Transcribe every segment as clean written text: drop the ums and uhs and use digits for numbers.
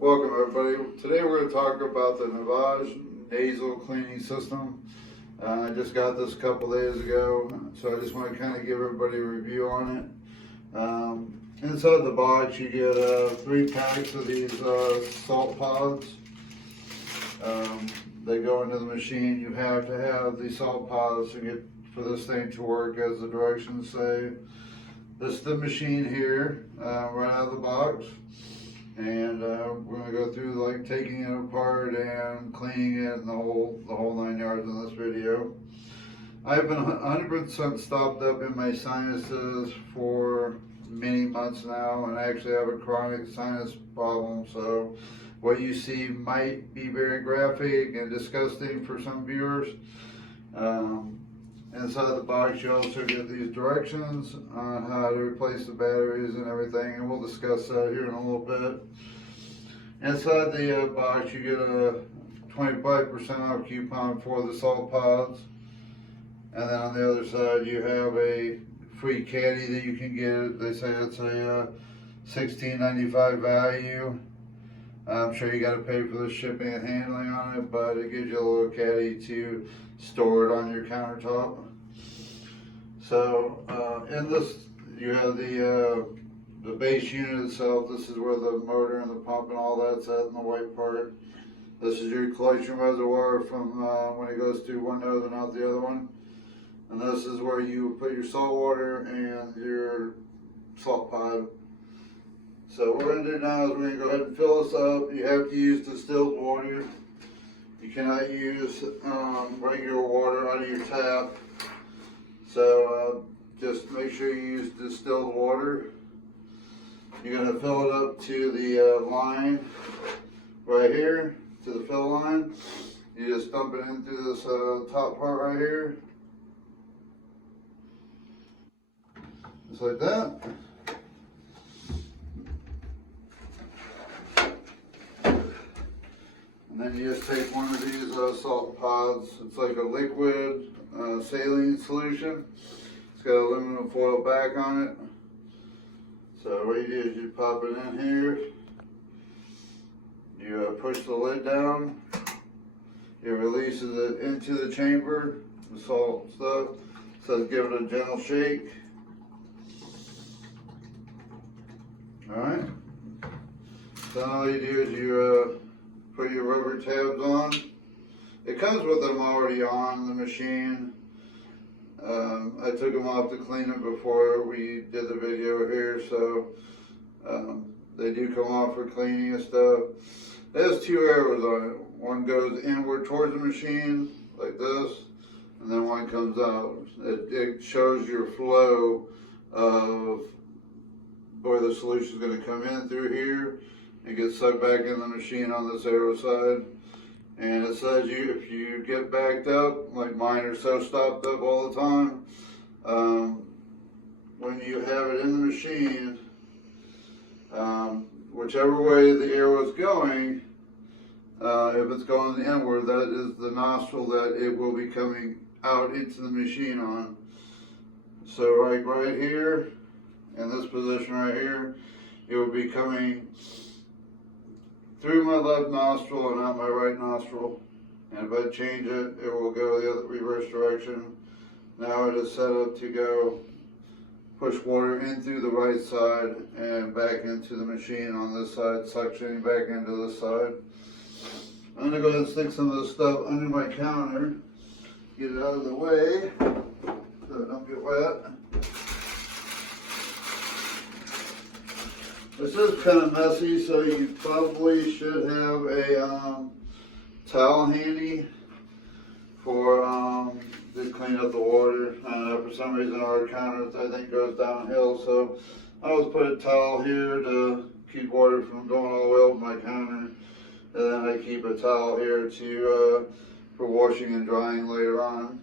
Welcome everybody. Today we're going to talk about the Navage nasal cleaning system. I just got this a couple days ago, so I just want to kind of give everybody a review on it. Inside the box you get 3 packs of these salt pods. They go into the machine. You have to have the salt pods to get for this thing to work as the directions say. This is the machine here, right out of the box. And we're going to go through like taking it apart and cleaning it and the whole 9 yards in this video. I've been 100% stopped up in my sinuses for many months now, and I actually have a chronic sinus problem, so what you see might be very graphic and disgusting for some viewers. Inside the box you also get these directions on how to replace the batteries and everything, and we'll discuss that here in a little bit. Inside the box you get a 25% off coupon for the salt pods, and then on the other side you have a free caddy that you can get. They say it's a $16.95 value. I'm sure you got to pay for the shipping and handling on it, but it gives you a little caddy to store it on your countertop. So in this you have the base unit itself. This is where the motor and the pump and all that's at in the white part. This is your collection reservoir from when it goes through one nose and out the other one. And this is where you put your salt water and your salt pod. So what we're going to do now is we're going to go ahead and fill this up. You have to use distilled water. You cannot use regular water out of your tap. So just make sure you use distilled water. You're going to fill it up to the line right here, to the fill line. You just dump it in through this top part right here. Just like that. And then you just take one of these salt pods. It's like a liquid saline solution. It's got aluminum foil back on it. So what you do is you pop it in here. You push the lid down. It releases it into the chamber, the salt stuff. So give it a gentle shake. Alright. So all you do is you put your rubber tabs on. It comes with them already on the machine. I took them off to clean it before we did the video here, so they do come off for cleaning and stuff. It has 2 arrows on it. One goes inward towards the machine, like this, and then one comes out. It shows your flow of where the solution is going to come in through here and get sucked back in the machine on this arrow side. And it says if you get backed up, like mine are so stopped up all the time, when you have it in the machine, whichever way the arrow is going, if it's going inward, that is the nostril that it will be coming out into the machine on. So right here, in this position right here, it will be coming through my left nostril and out my right nostril. And if I change it, it will go the other reverse direction. Now it is set up to go push water in through the right side and back into the machine on this side, suctioning back into this side. I'm going to go ahead and stick some of this stuff under my counter, get it out of the way so it don't get wet. This is kind of messy, so you probably should have a towel handy for to clean up the water. For some reason our counter I think goes downhill, so I always put a towel here to keep water from going all the way over my counter, and then I keep a towel here for washing and drying later on.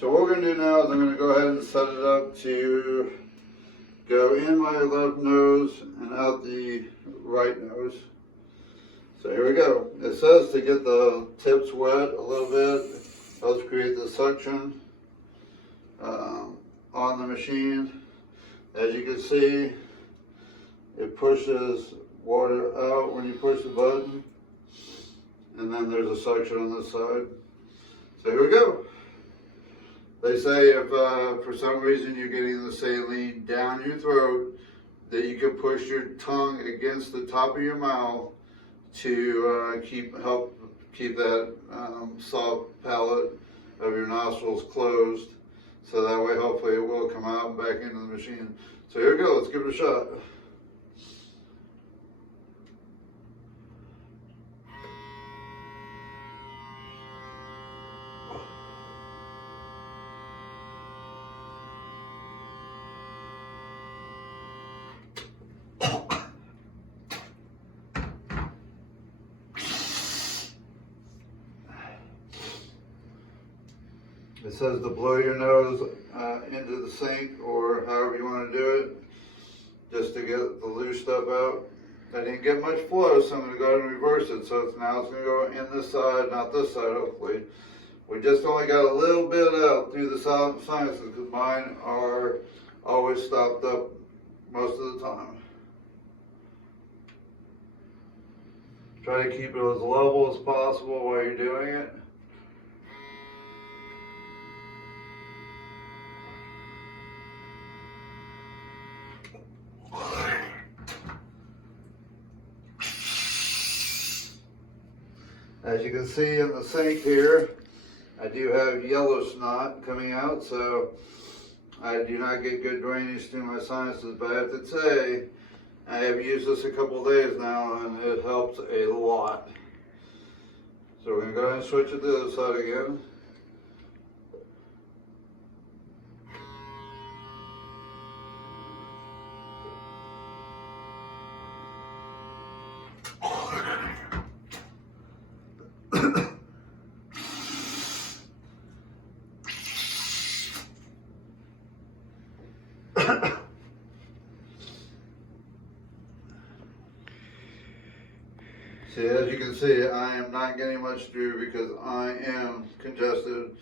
So what we're going to do now is I'm going to go ahead and set it up to go in my left nose and out the right nose. So here we go. It says to get the tips wet a little bit, helps create the suction on the machine. As you can see, it pushes water out when you push the button. And then there's a suction on this side. So here we go. They say if for some reason you're getting the saline down your throat, that you can push your tongue against the top of your mouth to help keep that soft palate of your nostrils closed. So that way hopefully it will come out and back into the machine. So here we go, let's give it a shot. It says to blow your nose into the sink, or however you want to do it, just to get the loose stuff out. I didn't get much flow, so I'm going to go ahead and reverse it. So now it's going to go in this side, not this side, hopefully. We just only got a little bit out through the sinuses because mine are always stopped up most of the time. Try to keep it as level as possible while you're doing it. As you can see in the sink here, I do have yellow snot coming out, so I do not get good drainage through my sinuses. But I have to say, I have used this a couple of days now, and it helps a lot. So we're going to go ahead and switch it to the other side again. See, as you can see, I am not getting much through because I am congested.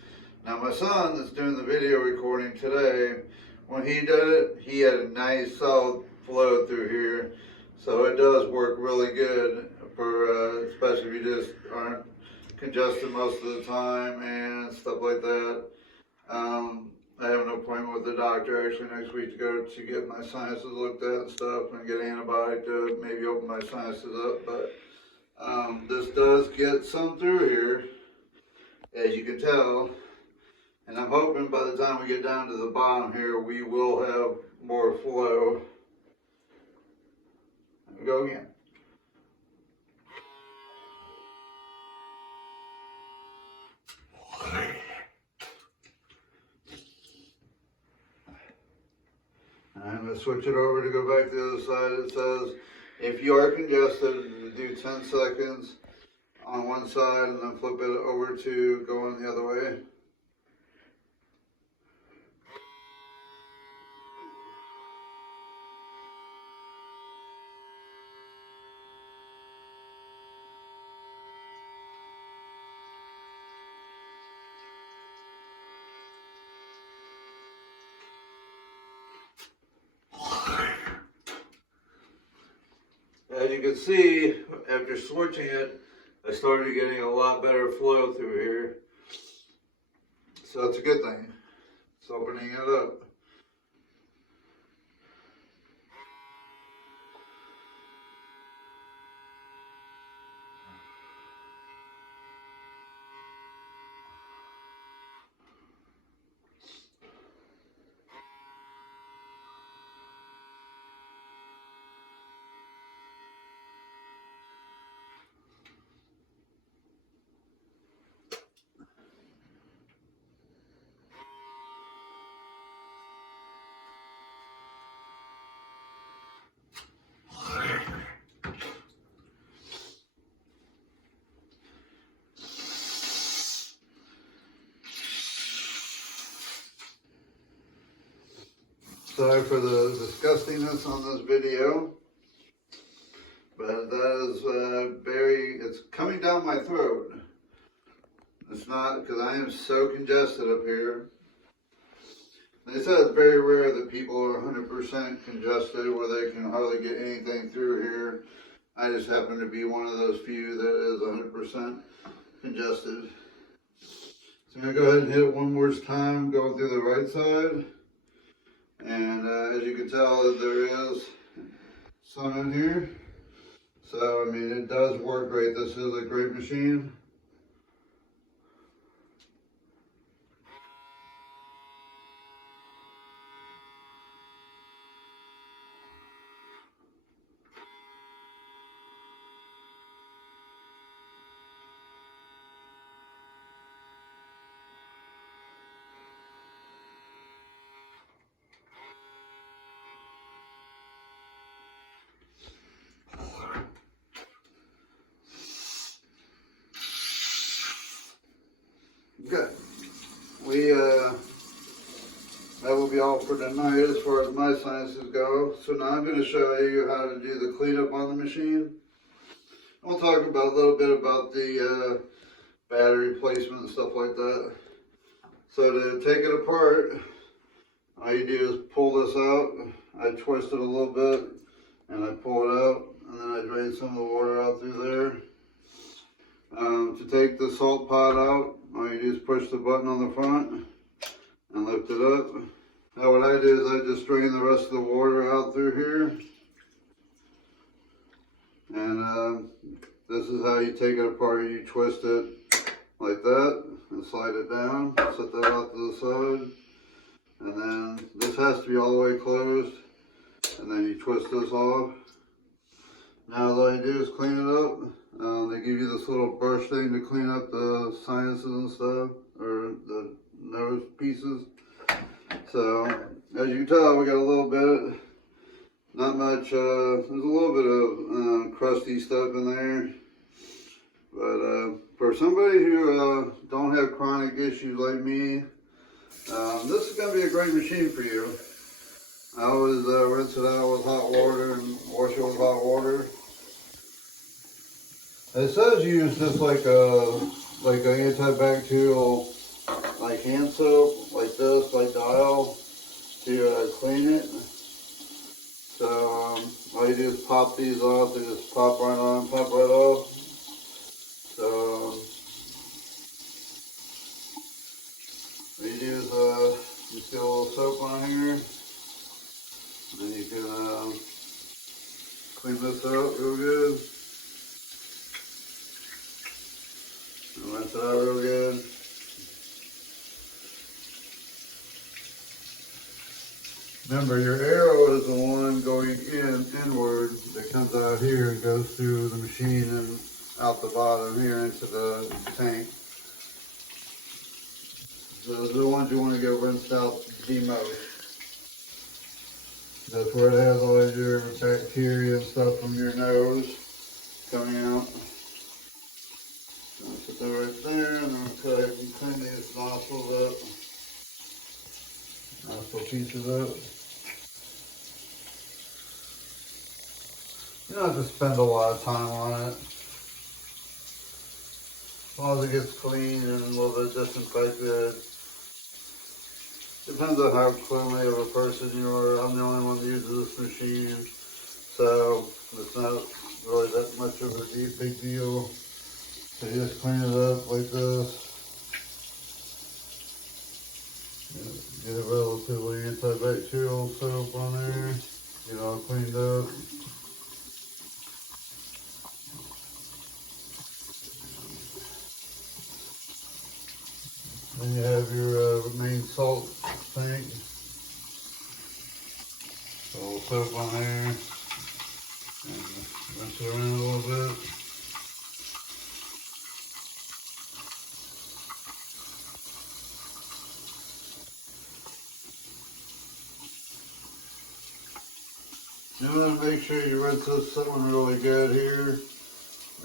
Now my son that's doing the video recording today, when he did it, he had a nice solid flow through here. So it does work really good for, especially if you just aren't congested most of the time and stuff like that. I have an appointment with the doctor actually next week to go to get my sinuses looked at and stuff and get an antibiotic to maybe open my sinuses up. But this does get some through here, as you can tell, and I'm hoping by the time we get down to the bottom here, we will have more flow. Let me go again. I'm going to switch it over to go back to the other side. It says, if you are congested, do 10 seconds on one side and then flip it over to going the other way. As you can see, after switching it, I started getting a lot better flow through here. So it's a good thing. It's opening it up. Sorry for the disgustingness on this video, but that is it's coming down my throat. It's not, because I am so congested up here. They said it's very rare that people are 100% congested where they can hardly get anything through here. I just happen to be one of those few that is 100% congested. So I'm going to go ahead and hit it one more time, going through the right side. And as you can tell, there is some in here. So, I mean, it does work great. This is a great machine. Okay, that will be all for tonight as far as my sinuses go. So now I'm going to show you how to do the cleanup on the machine. We'll talk about a little bit about the battery placement and stuff like that. So to take it apart, all you do is pull this out. I twist it a little bit and I pull it out, and then I drain some of the water out through there. To take the salt pot out, all you do is push the button on the front and lift it up. Now what I do is I just drain the rest of the water out through here. And this is how you take it apart. You twist it like that and slide it down, set that out to the side. And then this has to be all the way closed. And then you twist this off. Now all you do is clean it up. They give you this little brush thing to clean up the sinuses and stuff, or the nose pieces. So, as you can tell, we got a little bit, not much, there's a little bit of crusty stuff in there. But for somebody who don't have chronic issues like me, this is going to be a great machine for you. I always rinse it out with hot water and wash it with hot water. It says use just like an antibacterial, like hand soap, like this, like Dial, to clean it. So all you do is pop these off. They just pop right on, pop right off. So what you do is you get a little soap on here. Then you can clean this out real good. And rinse it out real good. Remember, your arrow is the one going inward that comes out here and goes through the machine and out the bottom here into the tank. So those are the ones you want to get rinsed out the most. That's where it has all of your bacteria and stuff from your nose coming out. So I'll put that right there, and then I'll clean these nostrils up. Nostril pieces up. You don't have to spend a lot of time on it. As long as it gets clean and a little bit disinfected. Depends on how cleanly of a person you are. I'm the only one that uses this machine, so it's not really that much of a big deal. So you just clean it up like this. Get a relatively antibacterial soap on there. Get it all cleaned up. Then you have your main salt tank. A little soap on there. And rinse it around a little bit. You want to make sure you rinse this one really good here,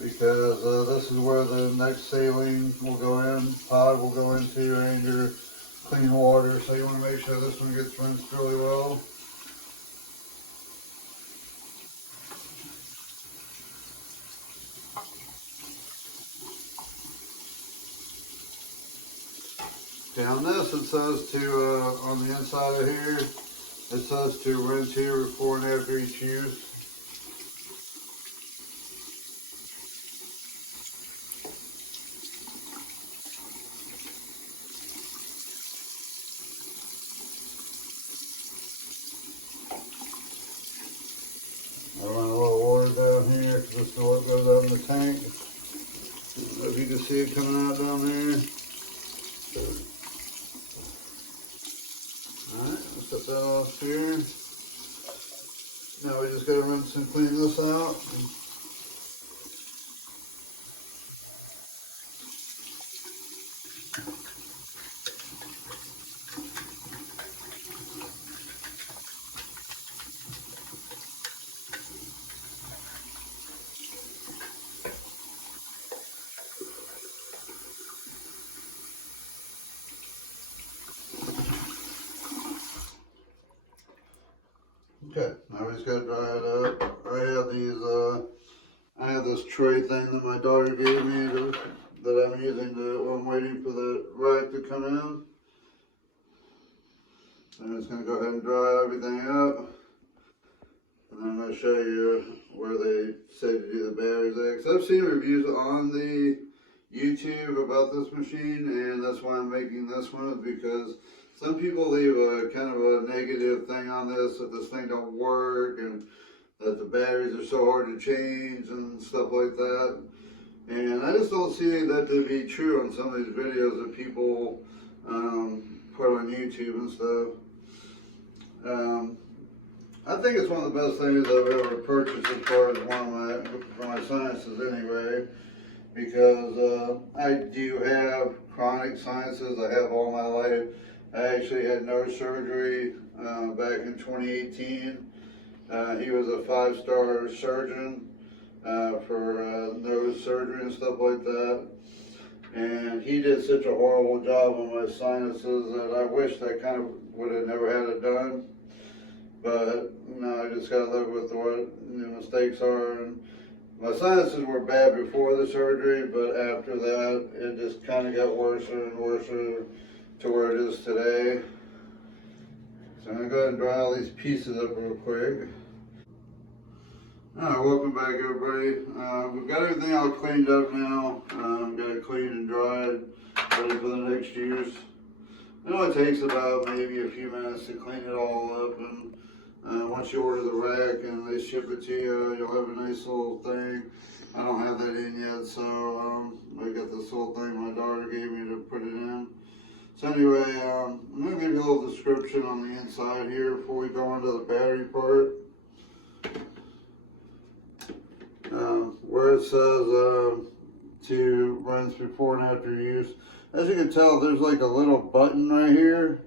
because this is where the next saline will go in, pod will go into, and your clean water. So you want to make sure this one gets rinsed really well. Down this, it says to, on the inside of here, it says to rinse here before and after each use. the tank. If you can see it coming out down there. Alright, let's set that off here. Now we just gotta rinse and clean this out. Okay, now we just gotta dry it up. I have this tray thing that my daughter gave me that I'm using while I'm waiting for the rack to come in. I'm just gonna go ahead and dry everything up. And then I'm gonna show you where they say to do the batteries at. 'Cause I've seen reviews on the YouTube about this machine, and that's why I'm making this one, because some people leave a kind of a negative thing on this, that this thing don't work and that the batteries are so hard to change and stuff like that. And I just don't see that to be true on some of these videos that people put on YouTube and stuff. I think it's one of the best things I've ever purchased as far as for my sinuses anyway, because I do have chronic sinuses. I have all my life. I actually had nose surgery back in 2018. He was a 5-star surgeon for nose surgery and stuff like that. And he did such a horrible job on my sinuses that I wish I kind of would have never had it done. But I just gotta live with what the mistakes are. And my sinuses were bad before the surgery, but after that, it just kind of got worse and worse to where it is today. So I'm gonna go ahead and dry all these pieces up real quick. Alright, welcome back everybody. We've got everything all cleaned up now. Got it cleaned and dried, ready for the next use. It only takes about maybe a few minutes to clean it all up, and once you order the rack and they ship it to you, you'll have a nice little thing. I don't have that in yet, so I got this little thing my daughter gave me to put it in. So anyway, I'm going to give you a little description on the inside here before we go into the battery part. Where it says to rinse before and after use. As you can tell, there's like a little button right here.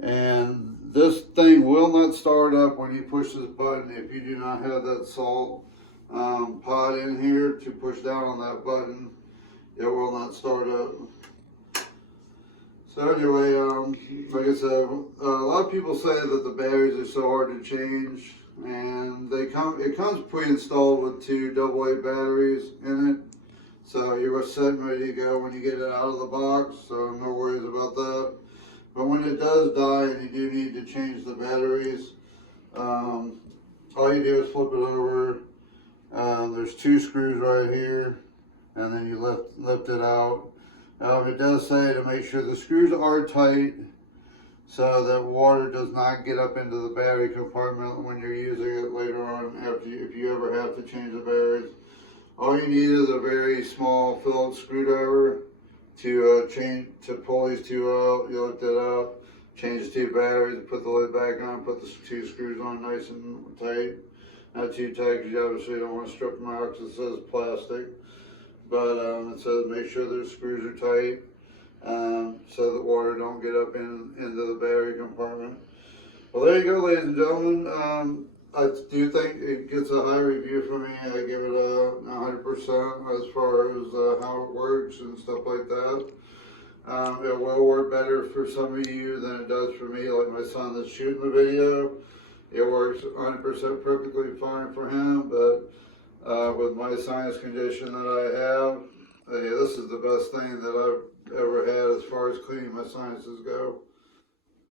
And this thing will not start up when you push this button if you do not have that salt pod in here to push down on that button. It will not start up. So anyway, like I said, a lot of people say that the batteries are so hard to change, and it comes pre-installed with 2 AA batteries in it. So you're set and ready to go when you get it out of the box, so no worries about that. But when it does die and you do need to change the batteries, all you do is flip it over. There's 2 screws right here, and then you lift it out. It does say to make sure the screws are tight so that water does not get up into the battery compartment when you're using it later on, if you ever have to change the batteries. All you need is a very small Phillips screwdriver to pull these 2 out. You lift it out, change the 2 batteries, put the lid back on, put the 2 screws on nice and tight. Not too tight because you obviously don't want to strip them out because it says plastic. But it says make sure the screws are tight so that water don't get up into the battery compartment. Well, there you go, ladies and gentlemen. I do think it gets a high review from me. I give it a 100% as far as how it works and stuff like that. It will work better for some of you than it does for me, like my son that's shooting the video. It works 100% perfectly fine for him, but with my sinus condition that I have, this is the best thing that I've ever had as far as cleaning my sinuses go.